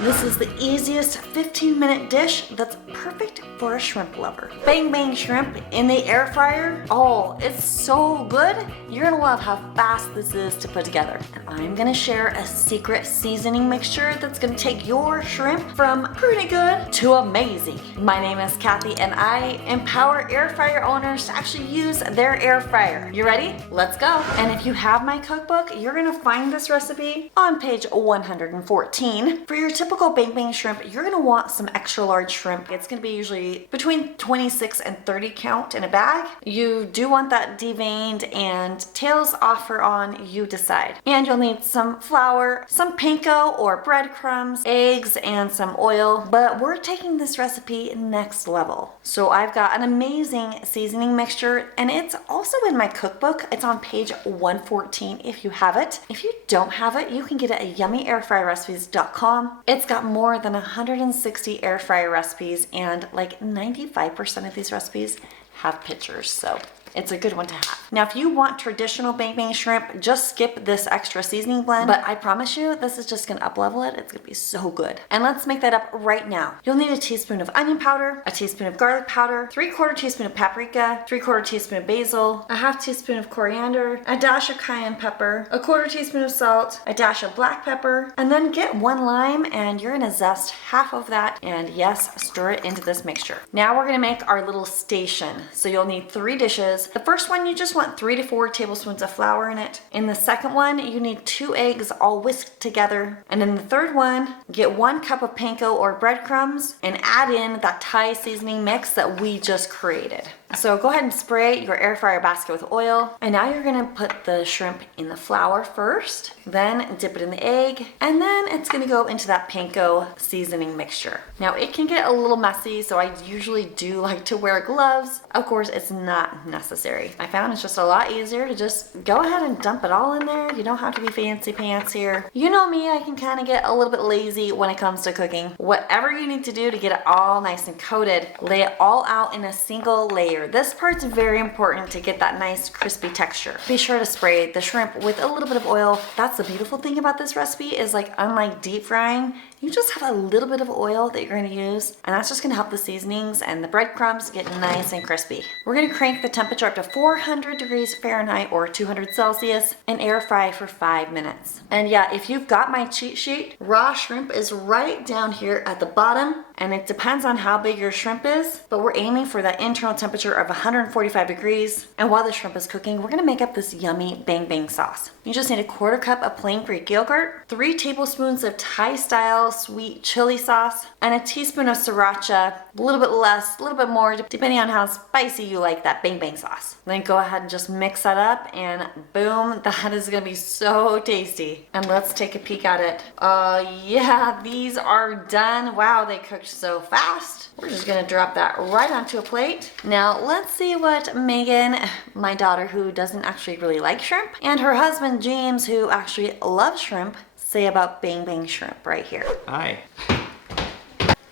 This is the easiest 15-minute dish that's perfect for a shrimp lover. Bang bang shrimp in the air fryer. Oh, it's so good. You're gonna love how fast this is to put together. And I'm gonna share a secret seasoning mixture that's gonna take your shrimp from pretty good to amazing. My name is Cathy and I empower air fryer owners to actually use their air fryer. You ready? Let's go. And if you have my cookbook, you're gonna find this recipe on page 114. For your typical bang bang shrimp, you're gonna want some extra large shrimp. It's gonna be usually between 26 and 30 count in a bag. You do want that deveined and tails off or on, you decide. And you'll need some flour, some panko or breadcrumbs, eggs, and some oil. But we're taking this recipe next level. So I've got an amazing seasoning mixture and it's also in my cookbook. It's on page 114 if you have it. If you don't have it, you can get it at yummyairfryrecipes.com. It's got more than 160 air fryer recipes and like 95% of these recipes have pictures, so it's a good one to have. Now, if you want traditional bang bang shrimp, just skip this extra seasoning blend, but I promise you, this is just gonna up-level it. It's gonna be so good. And let's make that up right now. You'll need a teaspoon of onion powder, a teaspoon of garlic powder, 3/4 teaspoon of paprika, 3/4 teaspoon of basil, a 1/2 teaspoon of coriander, a dash of cayenne pepper, a 1/4 teaspoon of salt, a dash of black pepper, and then get 1 lime and you're gonna zest half of that and yes, stir it into this mixture. Now we're gonna make our little station. So you'll need 3 dishes. The first one, you just want 3 to 4 tablespoons of flour in it. In the second one, you need 2 eggs all whisked together. And in the third one, get 1 cup of panko or breadcrumbs and add in that Thai seasoning mix that we just created. So go ahead and spray your air fryer basket with oil. And now you're gonna put the shrimp in the flour first, then dip it in the egg, and then it's gonna go into that panko seasoning mixture. Now it can get a little messy, so I usually do like to wear gloves. Of course, it's not necessary. I found it's just a lot easier to just go ahead and dump it all in there. You don't have to be fancy pants here. You know me, I can kind of get a little bit lazy when it comes to cooking. Whatever you need to do to get it all nice and coated, lay it all out in a single layer. This part's very important to get that nice crispy texture. Be sure to spray the shrimp with a little bit of oil. That's the beautiful thing about this recipe is like unlike deep frying, you just have a little bit of oil that you're gonna use and that's just gonna help the seasonings and the breadcrumbs get nice and crispy. We're gonna crank the temperature up to 400 degrees Fahrenheit or 200 Celsius and air fry for 5 minutes. And yeah, if you've got my cheat sheet, raw shrimp is right down here at the bottom and it depends on how big your shrimp is, but we're aiming for that internal temperature of 145 degrees. And while the shrimp is cooking, we're gonna make up this yummy bang bang sauce. You just need a 1/4 cup of plain Greek yogurt, 3 tablespoons of Thai style sweet chili sauce, and a teaspoon of sriracha, a little bit less, a little bit more, depending on how spicy you like that bang bang sauce. Then go ahead and just mix that up and boom, that is gonna be so tasty. And let's take a peek at it. Yeah, these are done. Wow, they cooked so fast. We're just gonna drop that right onto a plate. Now let's see what Megan, my daughter who doesn't actually really like shrimp, and her husband James who actually loves shrimp, say about bang bang shrimp right here. Hi.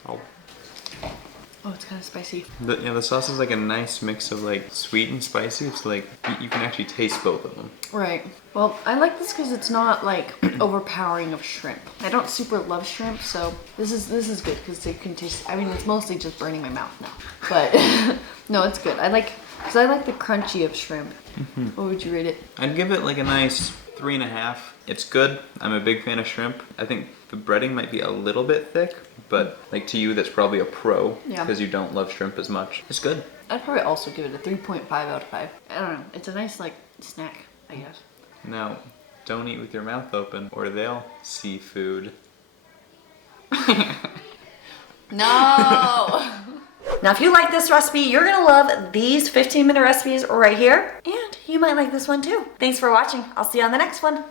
Oh. Oh, it's kind of spicy. The sauce is like a nice mix of like sweet and spicy. It's like you can actually taste both of them. Right. Well, I like this because it's not like overpowering of shrimp. I don't super love shrimp, so this is good because you can taste. I mean, it's mostly just burning my mouth now, but no, it's good. I like the crunchy of shrimp. Mm-hmm. What would you rate it? I'd give it like a nice 3.5. It's good. I'm a big fan of shrimp. I think the breading might be a little bit thick, but like to you, that's probably a pro because you don't love shrimp as much. It's good. I'd probably also give it a 3.5 out of 5. I don't know. It's a nice like snack, I guess. Now, don't eat with your mouth open or they'll see food. No! Now, if you like this recipe, you're gonna love these 15-minute recipes right here, and you might like this one too. Thanks for watching. I'll see you on the next one.